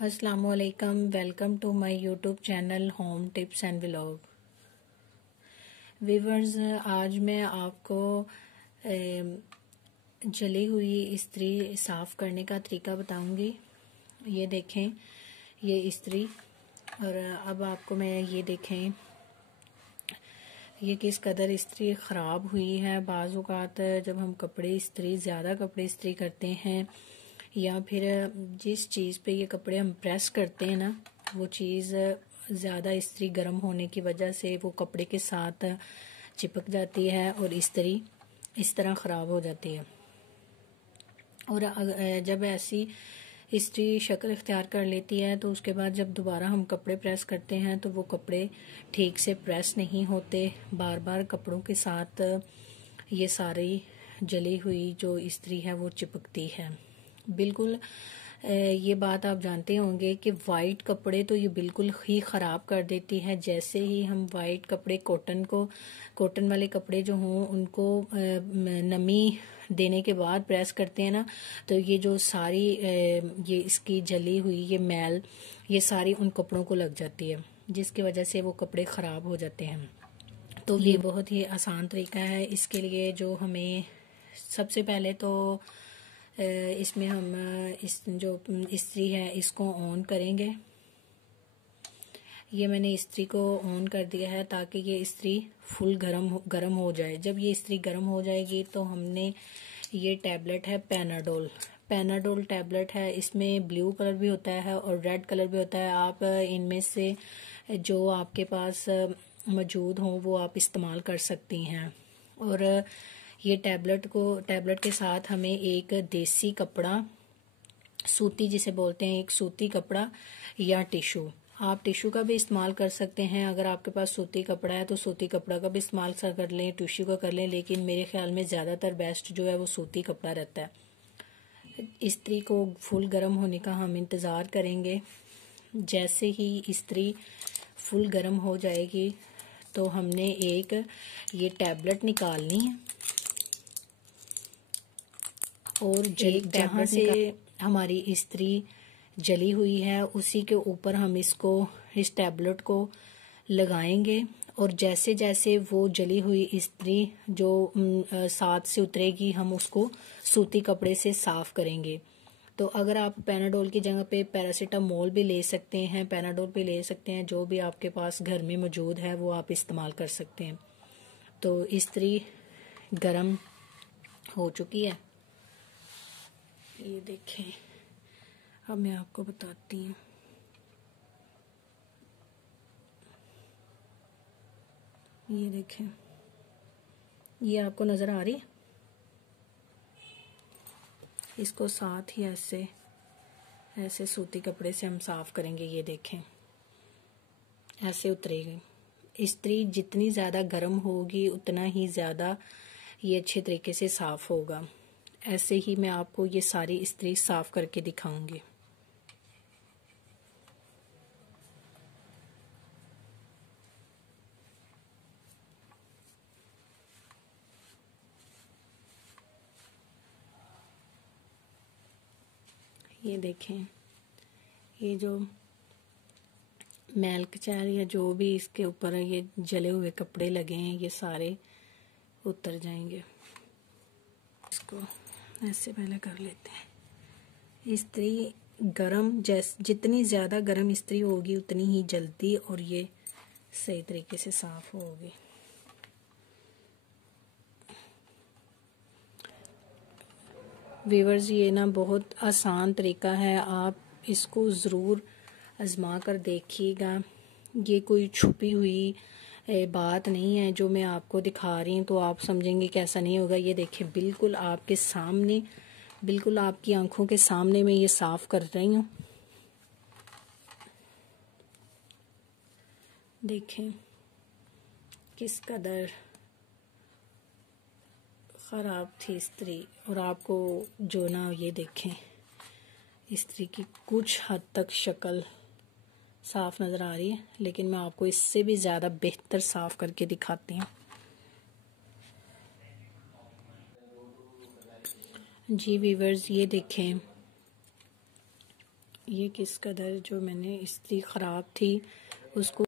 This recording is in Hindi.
अस्सलामुअलैकुम। Welcome to my YouTube channel home tips and vlog. Viewers, आज मैं आपको जली हुई इस्त्री साफ़ करने का तरीका बताऊंगी। ये देखें, ये इस्त्री। और अब आपको मैं ये देखें ये किस कदर इस्त्री ख़राब हुई है। बाज़ औक़ात जब हम ज़्यादा कपड़े इस्त्री करते हैं या फिर जिस चीज़ पे ये कपड़े हम प्रेस करते हैं ना, वो चीज़ ज़्यादा इस्त्री गर्म होने की वजह से वो कपड़े के साथ चिपक जाती है और इस्त्री इस तरह ख़राब हो जाती है। और जब ऐसी इस्त्री शक्ल इख्तियार कर लेती है तो उसके बाद जब दोबारा हम कपड़े प्रेस करते हैं तो वो कपड़े ठीक से प्रेस नहीं होते। बार बार कपड़ों के साथ ये सारी जली हुई जो इस्त्री है वो चिपकती है। बिल्कुल ये बात आप जानते होंगे कि वाइट कपड़े तो ये बिल्कुल ही ख़राब कर देती है। जैसे ही हम वाइट कपड़े कॉटन वाले कपड़े जो हों उनको नमी देने के बाद प्रेस करते हैं ना, तो ये जो सारी ये इसकी जली हुई ये मैल ये सारी उन कपड़ों को लग जाती है, जिसकी वजह से वो कपड़े ख़राब हो जाते हैं। तो ये बहुत ही आसान तरीका है। इसके लिए जो हमें सबसे पहले तो इसमें हम इस जो इस्त्री है इसको ऑन करेंगे। ये मैंने इस्त्री को ऑन कर दिया है ताकि ये इस्त्री फुल गरम हो जाए। जब ये इस्त्री गरम हो जाएगी तो हमने ये टैबलेट है पैनाडोल टैबलेट है। इसमें ब्लू कलर भी होता है और रेड कलर भी होता है। आप इनमें से जो आपके पास मौजूद हो वो आप इस्तेमाल कर सकती हैं। और ये टैबलेट के साथ हमें एक देसी कपड़ा, सूती जिसे बोलते हैं, एक सूती कपड़ा या टिशू, आप टिशू का भी इस्तेमाल कर सकते हैं। अगर आपके पास सूती कपड़ा है तो सूती कपड़ा का भी इस्तेमाल कर लें, टिशू का कर लें, लेकिन मेरे ख्याल में ज़्यादातर बेस्ट जो है वो सूती कपड़ा रहता है। इस्त्री को फुल गर्म होने का हम इंतज़ार करेंगे। जैसे ही इस्त्री फुल गर्म हो जाएगी तो हमने एक ये टैबलेट निकालनी है और जहाँ से हमारी इस्त्री जली हुई है उसी के ऊपर हम इस टैबलेट को लगाएंगे। और जैसे जैसे वो जली हुई इस्त्री जो साथ से उतरेगी हम उसको सूती कपड़े से साफ करेंगे। तो अगर आप पैनाडोल की जगह पे पैरासीटामोल भी ले सकते हैं, पैनाडोल भी ले सकते हैं, जो भी आपके पास घर में मौजूद है वो आप इस्तेमाल कर सकते हैं। तो इस्त्री गरम हो चुकी है, ये देखें। अब मैं आपको बताती हूँ। ये देखें, ये आपको नज़र आ रही है। इसको साथ ही ऐसे सूती कपड़े से हम साफ करेंगे। ये देखें, ऐसे उतरेगी। इस्त्री जितनी ज़्यादा गर्म होगी उतना ही ज़्यादा ये अच्छे तरीके से साफ होगा। ऐसे ही मैं आपको ये सारी इस्त्री साफ करके दिखाऊंगी। ये देखें, ये जो मैल कचैल या जो भी इसके ऊपर ये जले हुए कपड़े लगे हैं ये सारे उतर जाएंगे। इसको ऐसे पहले कर लेते हैं। इस्त्री गरम जितनी ज़्यादा गरम इस्त्री होगी उतनी ही जल्दी और ये सही तरीके से साफ होगी। व्यूअर्स, ये ना बहुत आसान तरीका है, आप इसको ज़रूर आजमा कर देखिएगा। ये कोई छुपी हुई बात नहीं है जो मैं आपको दिखा रही हूँ तो आप समझेंगे कि ऐसा नहीं होगा। ये देखिए, बिल्कुल आपके सामने, बिल्कुल आपकी आंखों के सामने मैं ये साफ कर रही हूँ। देखें किस कदर ख़राब थी इस्त्री। और आपको जो ना ये देखें इस्त्री की कुछ हद तक शक्ल साफ नज़र आ रही है, लेकिन मैं आपको इससे भी ज़्यादा बेहतर साफ करके दिखाती हूँ। जी व्यूअर्स, ये देखें, ये किस कदर जो मैंने इस्त्री ख़राब थी उसको